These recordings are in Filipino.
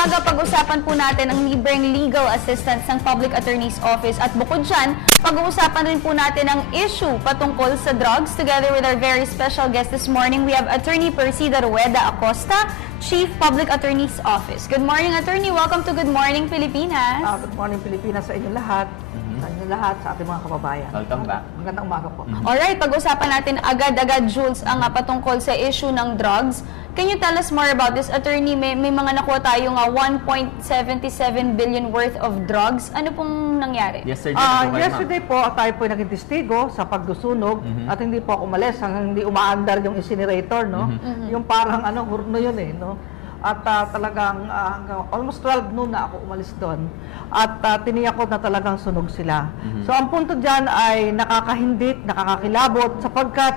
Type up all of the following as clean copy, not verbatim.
umaga, pag-usapan po natin ang libreng legal assistance ng Public Attorney's Office. At bukod dyan, pag-uusapan rin po natin ang issue patungkol sa drugs. Together with our very special guest this morning, we have Attorney Persida Rueda Acosta, Chief Public Attorney's Office. Good morning, Attorney. Welcome to Good Morning, Pilipinas. Good morning, Pilipinas, sa inyo lahat. Sa inyo lahat, sa ating mga kababayan. Welcome back. Magandang umaga po. Alright, pag-usapan natin agad-agad, Jules, ang patungkol sa issue ng drugs. Can you tell us more about this, Attorney? May mga nakuha tayong 1.77 billion worth of drugs. Ano pong nangyari? Yesterday po, tayo po naging testigo sa pagdusunog at hindi po ako umalis hanggang hindi umaandar yung incinerator, no? Yung parang hurno yun no? At talagang hanggang almost 12 noon na ako umalis doon. At tiniyak ko na talagang sunog sila. So ang punto dyan ay nakakahindit, nakakakilabot sapagkat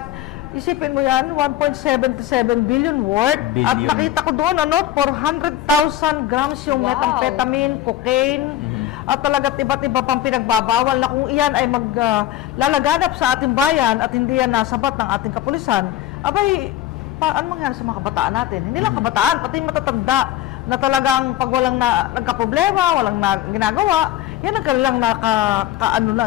isipin mo yan, 1.77 billion worth. At nakita ko doon, 400,000 grams yung methamphetamine, cocaine, at talaga't iba't iba pang pinagbabawal na kung iyan ay maglalaganap sa ating bayan at hindi yan nasabat ng ating kapulisan, abay, ano mangyari sa mga kabataan natin? Hindi lang kabataan, pati matatanda na talagang pag walang nagka-problema, walang ginagawa, yan ang kanilang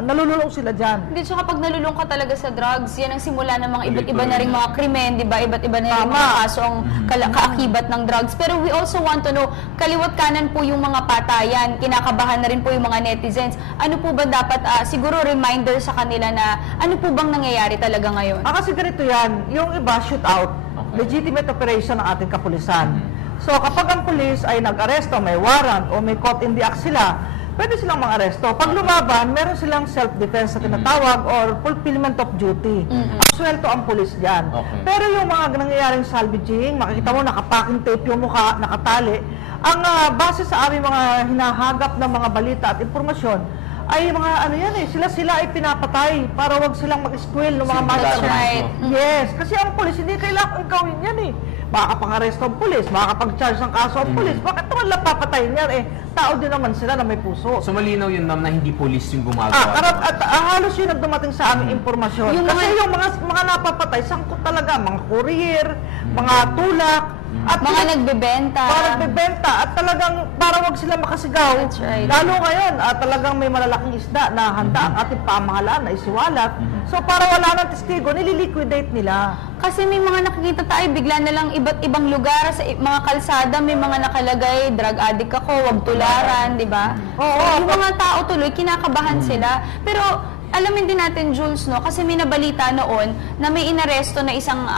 nalululong sila dyan. Hindi, so kapag nalulung ka talaga sa drugs, yan ang simula ng mga iba't iba na rin mga krimen, di ba? Iba't iba na rin mga kaso ang kaakibat ng drugs. Pero we also want to know, kaliwat kanan po yung mga patayan, kinakabahan na rin po yung mga netizens. Ano po ba dapat, siguro reminder sa kanila na ano po bang nangyayari talaga ngayon? Kasi ganito yan, yung iba shoot out, legitimate operation ng ating kapulisan. So kapag ang pulis ay nag-aresto, may warrant o may caught in the act sila, pwede silang mang-aresto. Pag lumaban, meron silang self-defense na tinatawag or fulfillment of duty. Absuelto ang pulis dyan. Pero yung mga nangyayaring salvaging, makikita mo nakapaking tape yung mukha, nakatali, ang base sa aming mga hinahagap ng mga balita at informasyon, ay mga sila ay pinapatay para wag silang mag-squill ng mga right. Yes, kasi ang pulis hindi kailangan gawin yan makakapang-aresto ang pulis, makakapag-charge ng kaso ang pulis. Bakit naman lang papatayin yan? Tao din naman sila na may puso. So malinaw yun, ma'am, na hindi pulis yung gumagawa. Halos yun ang dumating sa aming impormasyon. Kasi yung mga napapatay, sangkot talaga, mga courier, mga tulak, at mga nagbebenta. At talagang para wag sila makasigaw. That's right. Lalo ngayon, talagang may malalaking isda na handa ang ating pamahalaan na isiwalat. So para wala ng testigo, nililiquidate nila. Kasi may mga nakikita tayo, bigla na lang iba't ibang lugar, sa mga kalsada, may mga nakalagay, drug addict ako, wag tularan, di ba? Yung mga tao tuloy, kinakabahan sila. Pero alamin din natin, Jules, no? Kasi may nabalita noon na may inaresto na isang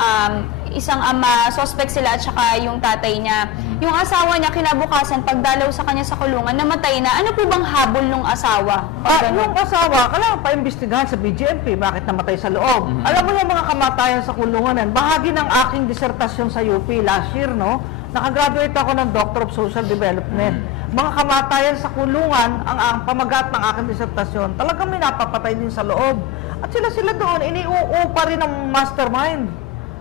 ama, suspect sila at saka yung tatay niya. Yung asawa niya, kinabukasan, pagdalaw sa kanya sa kulungan, namatay na. Ano po bang habol ng asawa? Yung asawa, kailangan pa-imbestigahan sa BGMP, bakit namatay sa loob. Alam mo yung mga kamatayan sa kulungan, bahagi ng aking disertasyon sa UP last year, no? Nakagraduate ako ng Doctor of Social Development. Mga kamatayan sa kulungan, ang pamagat ng aking disertasyon, talagang may napapatay din sa loob. At sila doon, iniuupa rin ng mastermind.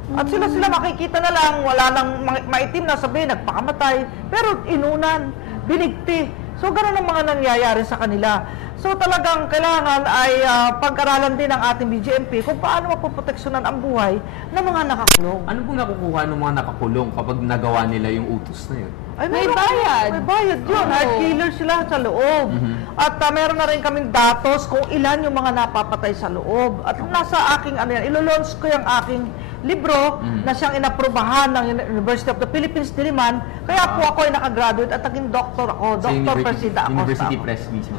At sila makikita na lang, wala nang maitim na sabihin, nagpakamatay, pero inunan, binigti. So, gano'n ang mga nangyayari sa kanila. So, talagang kailangan ay pag-aralan din ng ating BGMP kung paano mapoproteksyonan ang buhay ng mga nakakulong. Ano po nakukuha ng mga nakakulong kapag nagawa nila yung utos na yun? Ay, may bayad. May bayad yun. Hard killer sila sa loob. At meron na rin kaming datos kung ilan yung mga napapatay sa loob. At nasa aking, ilo-launch ko yung aking libro na siyang inaprubahan ng University of the Philippines, Diliman. Kaya po ako ay nakagraduate at naging doctor ako, Dr. Persida Acosta. University Press mismo.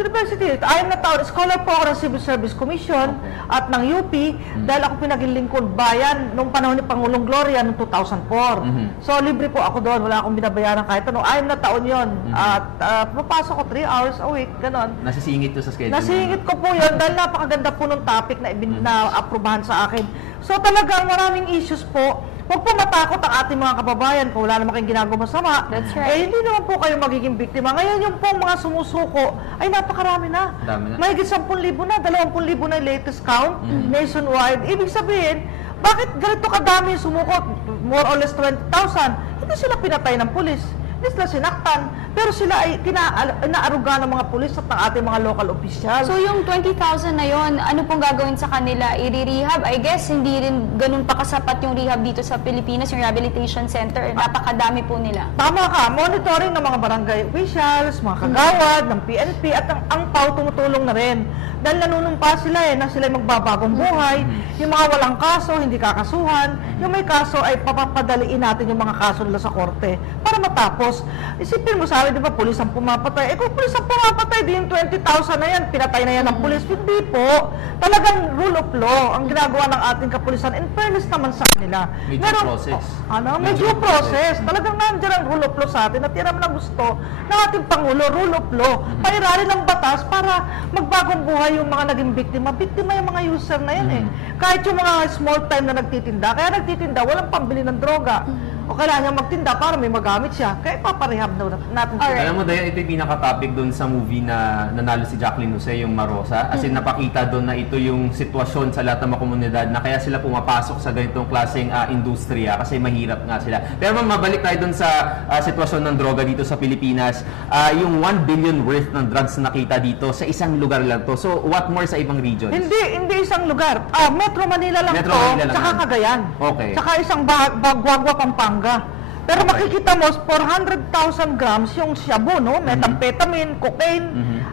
University. I am scholar po ako ng Civil Service Commission at ng UP dahil ako pinaging lingkod bayan nung panahon ni Pangulong Gloria noong 2004. So, libre po ako doon. Wala akong binabayaran kahit ano. 6 na taon yun. At papasok ko 3 hours a week. Ganon. Nasisingit to sa schedule? Nasisingit ko po yun dahil napakaganda po ng topic na aprubahan sa akin. So, talagang maraming issues po. Huwag po matakot ang ating mga kababayan kung wala naman kayong ginagawa masama. That's right. Hindi naman po kayo magiging biktima. Ngayon yung pong mga sumusuko ay napakarami na. Mahigit 10,000 na, 20,000 na yung latest count nationwide. Ibig sabihin, bakit ganito kadami yung sumukot? More or less 20,000. Hindi sila pinatay ng pulis. hindi sila sinaktan. Pero sila ay inaaruga ng mga pulis at ng ating mga local officials. So yung 20,000 na yon, ano pong gagawin sa kanila? I-rehab? I guess hindi rin ganun pa kasapat yung rehab dito sa Pilipinas, yung rehabilitation center. Napakadami po nila. Tama ka, monitoring ng mga barangay officials, mga kagawad, ng PNP, at ang PAW tumutulong na rin. Dahil nanunumpa sila na sila magbabagong buhay. Yung mga walang kaso, hindi kakasuhan. Yung may kaso ay papapadaliin natin yung mga kaso nila sa korte para matapos. Isipin mo sa akin, di ba, pulis ang pumapatay. Kung pulis ang pumapatay, di yung 20,000 na yan, pinatay na yan ng pulis. Hindi po. Talagang rule of law ang ginagawa ng ating kapulisan. In fairness naman sa kanila. May due process. May due process. Talagang nandiyan ang rule of law sa atin at yan naman ang gusto ng ating Pangulo, rule of law. Pairali ng batas para magbagong buhay yung mga naging biktima. Biktima yung mga user na yan Kahit yung mga small time na nagtitinda, kaya nagtitinda, walang pambili ng droga. O kailangan niya magtinda para may magamit siya. Kaya paparehab daw natin siya. Alam mo, Dayan, ito yung pinaka-topic doon sa movie na nanalo si Jacqueline Jose, yung Marosa. As in, napakita doon na ito yung sitwasyon sa lahat ng mga komunidad na kaya sila pumapasok sa ganitong klaseng industriya kasi mahirap nga sila. Pero mabalik tayo doon sa sitwasyon ng droga dito sa Pilipinas. Yung 1 billion worth ng drugs na nakita dito sa isang lugar lang to. So, what more sa ibang regions? Hindi isang lugar. Metro Manila lang Metro to, Manila lang tsaka yan. Cagayan. Okay. Tsaka isang Bagwagwa, Pampanga. Pero Okay. makikita mo, 400,000 grams yung shabu, no? Methamphetamine, cocaine,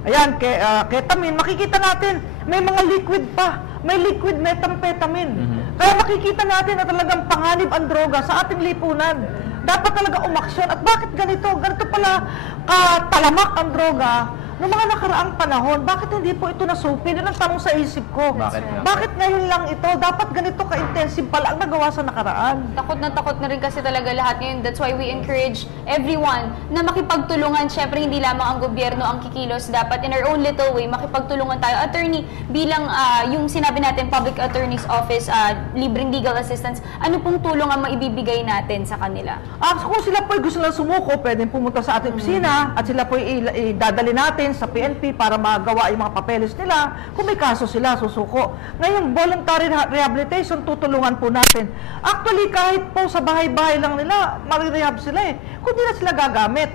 ayan, ketamine. Makikita natin, may mga liquid pa. May liquid methamphetamine. Kaya makikita natin na talagang panganib ang droga sa ating lipunan. Dapat talaga umaksyon. At bakit ganito? Ganito pala katalamak ang droga. Noong mga nakaraang panahon, bakit hindi po ito nasupi? Yun ang tanong sa isip ko. Bakit nga? Bakit ngayon lang ito? Dapat ganito ka-intensive pala ang nagawa sa nakaraan. Takot na rin kasi talaga lahat ngayon. That's why we encourage everyone na makipagtulungan. Siyempre, hindi lamang ang gobyerno ang kikilos. Dapat in our own little way, makipagtulungan tayo. Attorney, bilang yung sinabi natin, Public Attorney's Office, libreng legal assistance, ano pong tulong ang maibibigay natin sa kanila? Kung sila po gusto lang sumuko, pwedeng pumunta sa ating opisina at sila po idadali natin sa PNP para magawa yung mga papeles nila. Kung may kaso sila, susuko. Ngayon, voluntary rehabilitation, tutulungan po natin. Actually, kahit po sa bahay-bahay lang nila, marirehab sila kung di na sila gagamit.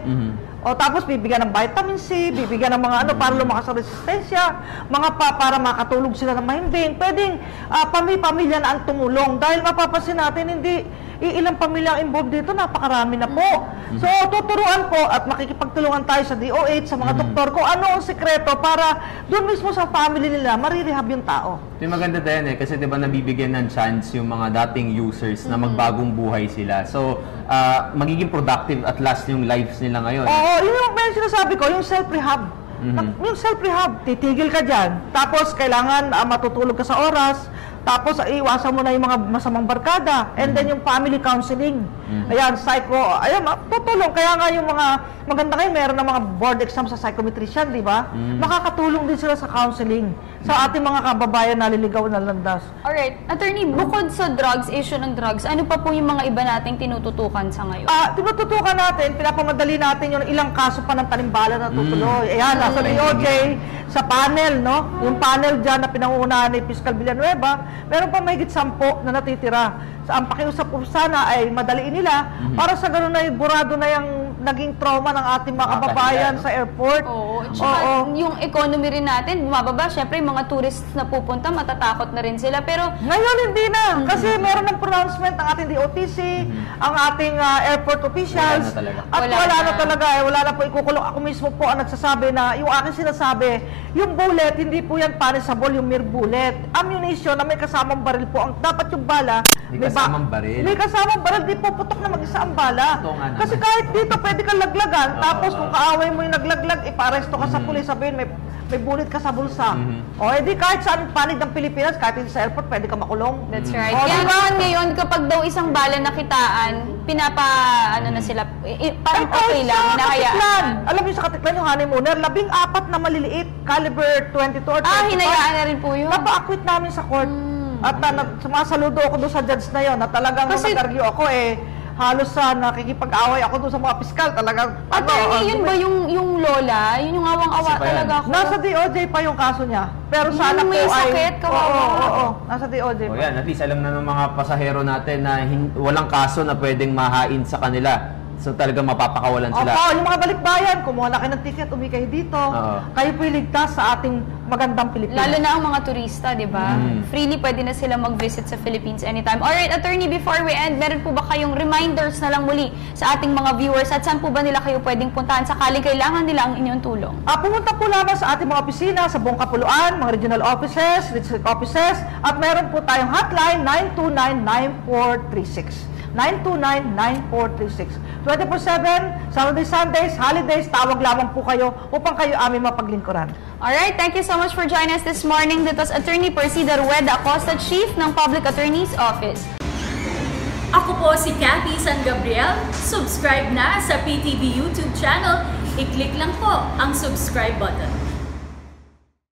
O tapos bibigyan ng vitamin C, bibigyan ng mga para lumakas ang resistensya, para makatulog sila ng mahimbing. Pwedeng pamilya na ang tumulong. Dahil mapapansin natin, hindi ilang pamilya ang involved dito, napakarami na po. So, tuturuan ko at makikipagtulungan tayo sa DOH, sa mga doktor ko, ano ang sekreto para doon mismo sa family nila, marirehab yung tao. Ito yung maganda din kasi diba nabibigyan ng chance yung mga dating users na magbagong buhay sila. So, magiging productive at last yung lives nila ngayon. Oo, yun yung sinasabi ko, yung self-rehab. Yung self-rehab, titigil ka dyan. Tapos, kailangan matutulog ka sa oras. Tapos, iwasan mo na yung mga masamang barkada. And then, yung family counseling. Ayan, ayan, tutulong. Kaya nga yung mga, maganda ngayon, meron na mga board exam sa psychometrician, di ba? Makakatulong din sila sa counseling sa ating mga kababayan na liligaw na landas. Alright. Attorney, bukod sa drugs, issue ng drugs, ano pa po yung mga iba nating tinututukan sa ngayon? Tinututukan natin, pinapamadali natin yung ilang kaso pa ng tanimbala na tutuloy. Ayan, nasa DOJ, sa panel, no? Yung panel dyan na pinangunahan ni Fiscal Villanueva, meron pa mahigit 10 na natitira. Ang pakiusap po sana ay madaliin nila para sa gano'n na burado na yung naging trauma ng ating mga kababayan sa airport. Oo. Tsaka yung economy rin natin, bumababa. Siyempre, yung mga tourists na pupunta, matatakot na rin sila. Pero ngayon hindi na. Kasi meron ng pronouncement ang ating DOTC, ang ating airport officials. Wala na talaga. Wala na po ikukulong. Ako mismo po ang nagsasabi na yung aking sinasabi, yung bullet, hindi po yan punishable, yung mere bullet. Ammunition na may kasamang baril po. Dapat yung bala, May kasamang baril. May kasamang baril, di po putok na mag-isa ang bala. Kasi kahit dito, pwede kang laglagan. Tapos kung kaaway mo yung naglaglag, iparesto ka sa pulis, sabihin may bullet ka sa bulsa. O edi kahit saan panig ng Pilipinas, kahit sa airport, pwede ka makulong. that's right. Kaya naman ngayon, kapag daw isang bala nakitaan, na sila, parang okay lang, hinahayaan. Alam niyo sa Katiklan, yung honeymooner, 14 na maliliit, caliber 22 or 25. Hinayaan na rin po yun. Napa-acquit namin sa court. At sumasaludo ako doon sa judge na yon na talagang nung nag-argue ako halos nakikipag-away ako doon sa mga piskal talagang. Attorney, yun ba yung lola? Yun yung awang-awa talaga ako. Nasa DOJ pa yung kaso niya. Pero sana po may ay... sakit, kawawa. Oo. Nasa DOJ pa. Yan, at least alam na ng mga pasahero natin na walang kaso na pwedeng mahain sa kanila So talagang mapapakawalan sila. Opo, yung mga balikbayan, kumuha na kayo ng ticket, uwi kayo dito. Oo. Kayo po iligtas sa ating magandang Pilipinas. Lalo na ang mga turista, di ba? Freely pwede na sila mag-visit sa Philippines anytime. Alright, attorney, before we end, meron po ba kayong reminders na lang muli sa ating mga viewers at saan po ba nila kayo pwedeng puntahan sakaling kailangan nila ang inyong tulong? Pumunta po lamang sa ating mga opisina sa buong Kapuluan, mga regional offices, district offices, at meron po tayong hotline 929-9436. 929-9436. 24/7, Saturday, Sundays, holidays, tawag lamang po kayo upang kayo aming mapaglingkuran. Alright, thank you so much for joining us this morning. That was Attorney Persida Rueda Acosta, Chief ng Public Attorney's Office. Ako po si Cathy San Gabriel. Subscribe na sa PTV YouTube channel. I-click lang po ang subscribe button.